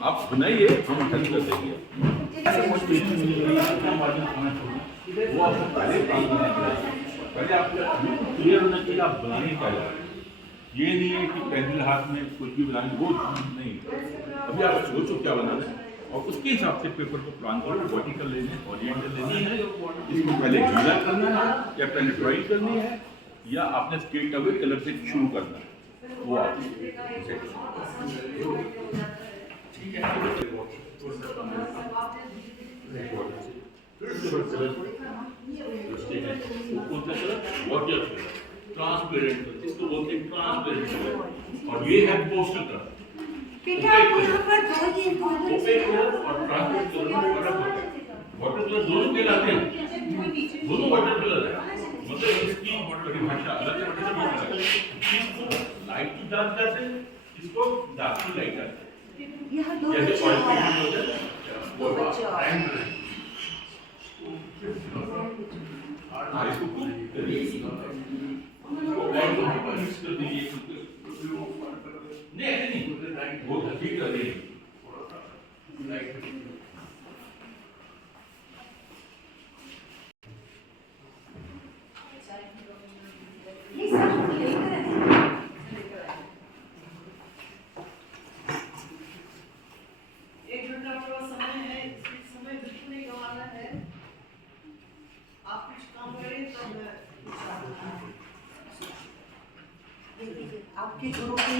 आप बनाइए, हम अटेंड कर देंगे। वो आपको पहले आपको क्लियर होना चाहिए आप बनाने क्या जा रहे हैं। ये नहीं है कि पेंसिल हाथ में कुछ भी बनाने, वो नहीं। अभी आप सोचो क्या बनाना है और उसके हिसाब से पेपर को प्लान करो। वर्टिकल लेने हैं, हॉरिजॉन्टल लेनी है, इसको पहले गीला करना है या पहले ड्राइंग करनी है या आपने स्ट्रेट अवे कलर से शुरू करना है, वो आप ठीक है। ट्रांसपेरेंट, इसको बोलते हैं ट्रांसपेरेंट, और ये है पोस्टर का। वाटर कलर दोनों के लाते हैं, दोनों वाटर कलर है, मतलब इसकी परिभाषा अलग है। इसको लाइट की जांच करते हैं, इसको डार्क की लाइट करते हैं। यहाँ दो बच्चे आपके गुरु की